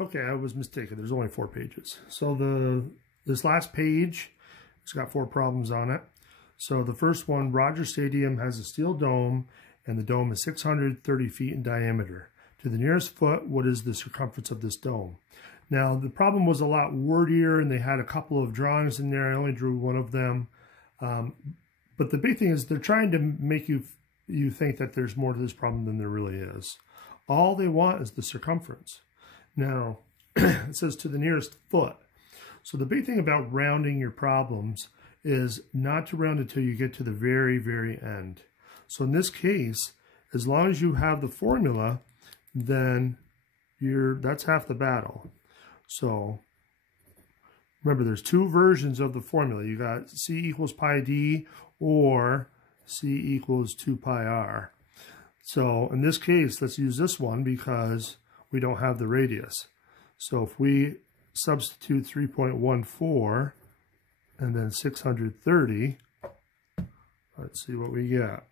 Okay, I was mistaken. There's only 4 pages. So this last page, it's got 4 problems on it. So the first one, Rogers Stadium has a steel dome, and the dome is 630 feet in diameter. To the nearest foot, what is the circumference of this dome? Now, the problem was a lot wordier, and they had a couple of drawings in there. I only drew one of them. But the big thing is they're trying to make you think that there's more to this problem than there really is. All they want is the circumference. Now, it says to the nearest foot. So the big thing about rounding your problems is not to round it till you get to the very, very end. So in this case, as long as you have the formula, then that's half the battle. So remember, there's 2 versions of the formula. You got C equals pi d or C equals 2 pi r. So in this case, let's use this one because we don't have the radius. So if we substitute 3.14 and then 630, let's see what we get.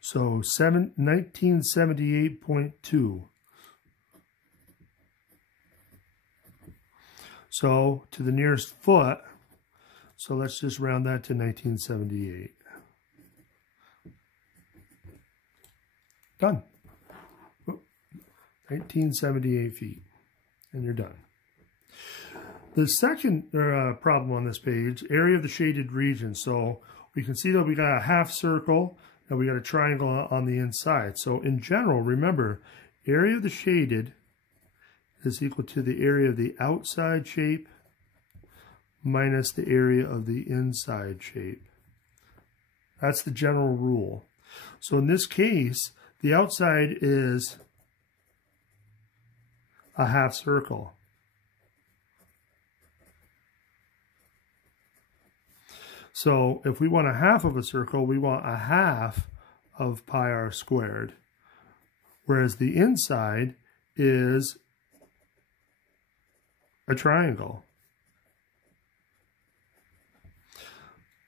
So 1978.2. So to the nearest foot, so let's just round that to 1978. Done. 1978 feet, and you're done. The second problem on this page, area of the shaded region. So we can see that we got a half circle and we got a triangle on the inside. So in general, remember, area of the shaded is equal to the area of the outside shape minus the area of the inside shape. That's the general rule. So in this case, the outside is a half circle. So if we want a half of a circle, we want a half of pi r squared. Whereas the inside is a triangle.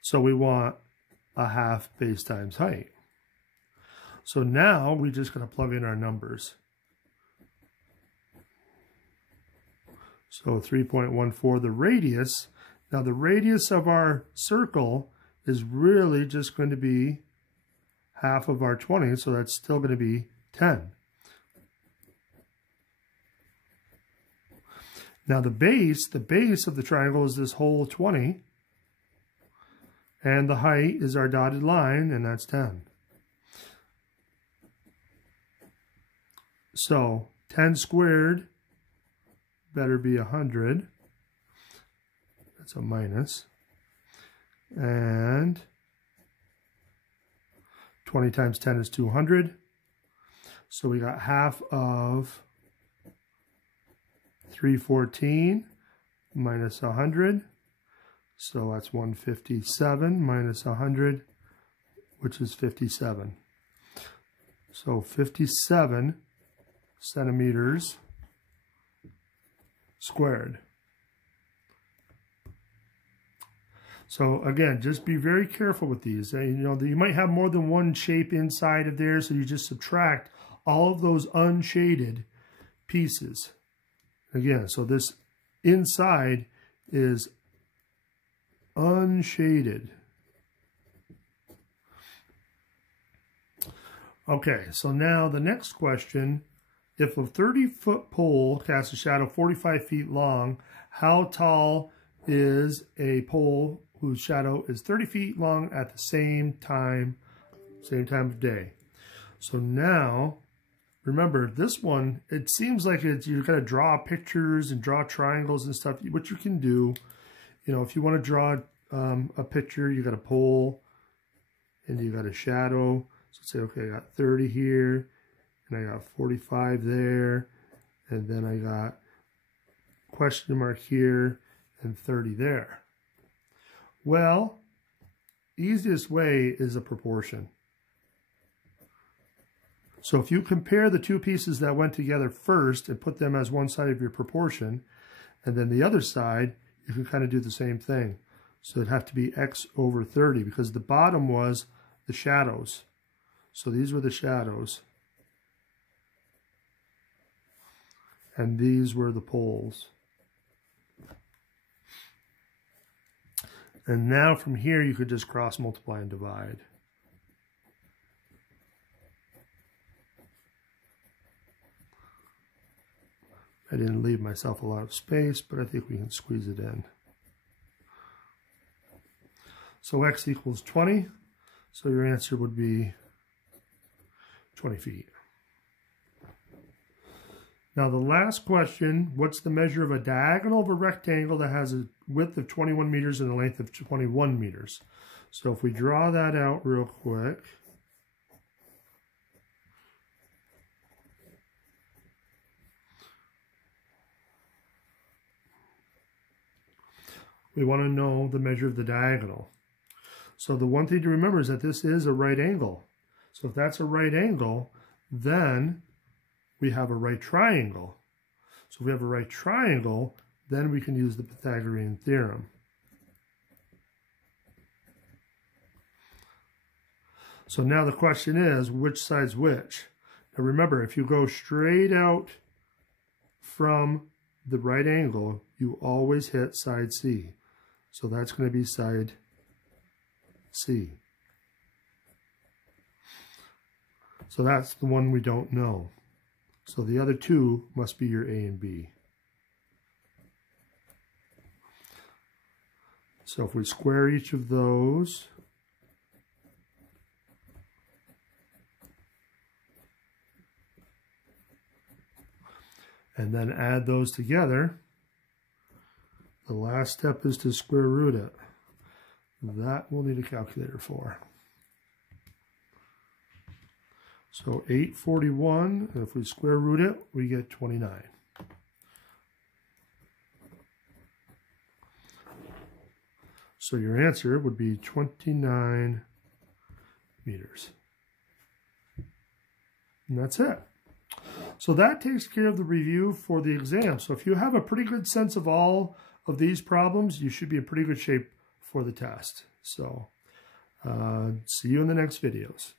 So we want a half base times height. So now we just got to plug in our numbers. So 3.14, the radius. Now the radius of our circle is really just going to be half of our 20, so that's still going to be 10. Now the base of the triangle is this whole 20, and the height is our dotted line, and that's 10. So 10 squared better be 100. That's a minus. And 20 times 10 is 200. So we got half of 314 minus 100. So that's 157 minus 100, which is 57. So 57 centimeters squared. So again, just be very careful with these. You might have more than one shape inside of there, so you just subtract all of those unshaded pieces. Again, so this inside is unshaded. Okay, so now the next question, if a 30-foot pole casts a shadow 45 feet long, how tall is a pole whose shadow is 30 feet long at the same time of day? So now, remember this one, it seems like you're going to draw pictures and draw triangles and stuff, which you can do. If you want to draw a picture, you got a pole and you got a shadow. So say, okay, I got 30 here, and I got 45 there, and then I got question mark here and 30 there. Well, easiest way is a proportion. So if you compare the two pieces that went together first and put them as one side of your proportion, and then the other side, you can kind of do the same thing. So it'd have to be x over 30 because the bottom was the shadows. So these were the shadows. And these were the poles. And now from here, you could just cross multiply and divide. I didn't leave myself a lot of space, but I think we can squeeze it in. So x equals 20. So your answer would be 20 feet. Now the last question, what's the measure of a diagonal of a rectangle that has a width of 21 meters and a length of 21 meters? So if we draw that out real quick. We want to know the measure of the diagonal. So the one thing to remember is that this is a right angle. So if that's a right angle, then we have a right triangle. So if we have a right triangle, then we can use the Pythagorean theorem. So now the question is, which side's which? Now remember, if you go straight out from the right angle, you always hit side C. So that's going to be side C. So that's the one we don't know. So the other two must be your A and B. So if we square each of those, and then add those together, the last step is to square root it. That we'll need a calculator for. So 841, and if we square root it, we get 29. So your answer would be 29 meters. And that's it. So that takes care of the review for the exam. So if you have a pretty good sense of all of these problems, you should be in pretty good shape for the test. So see you in the next videos.